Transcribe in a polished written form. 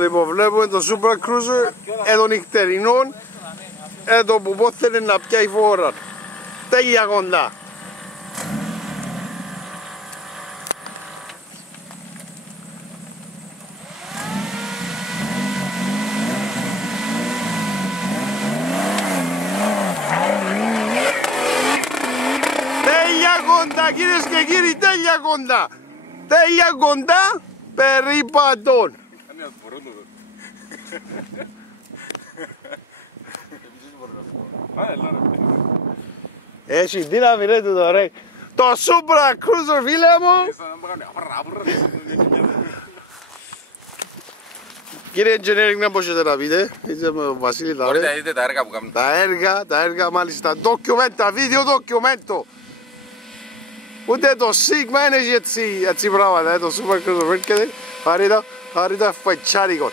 Λοιπόν, βλέπουμε το Supra Cruiser εδώ νυχτερινών, εδώ που πόθαινε να πιάει φόρα. Τέλεια κοντά. Τέλεια κοντά, κυρίες και κύριοι, τέλεια κοντά. Τέλεια κοντά περίπατων. Έχει δύναμη ρε τούτο ρε. Το Supra Cruiser φίλε μου. Κύριε Engineering να μπορείτε να πείτε. Είσαι με τον Βασίλη τα μπορείτε να δείτε τα έργα που κάνουμε. Τα έργα μάλιστα. Ντοκιομέντα, βίντεο ντοκιομέντο. Ούτε το Sigma είναι έτσι πράγματα. Το Supra Cruiser βρίσκεται. Χαρίτα φατσάρικο.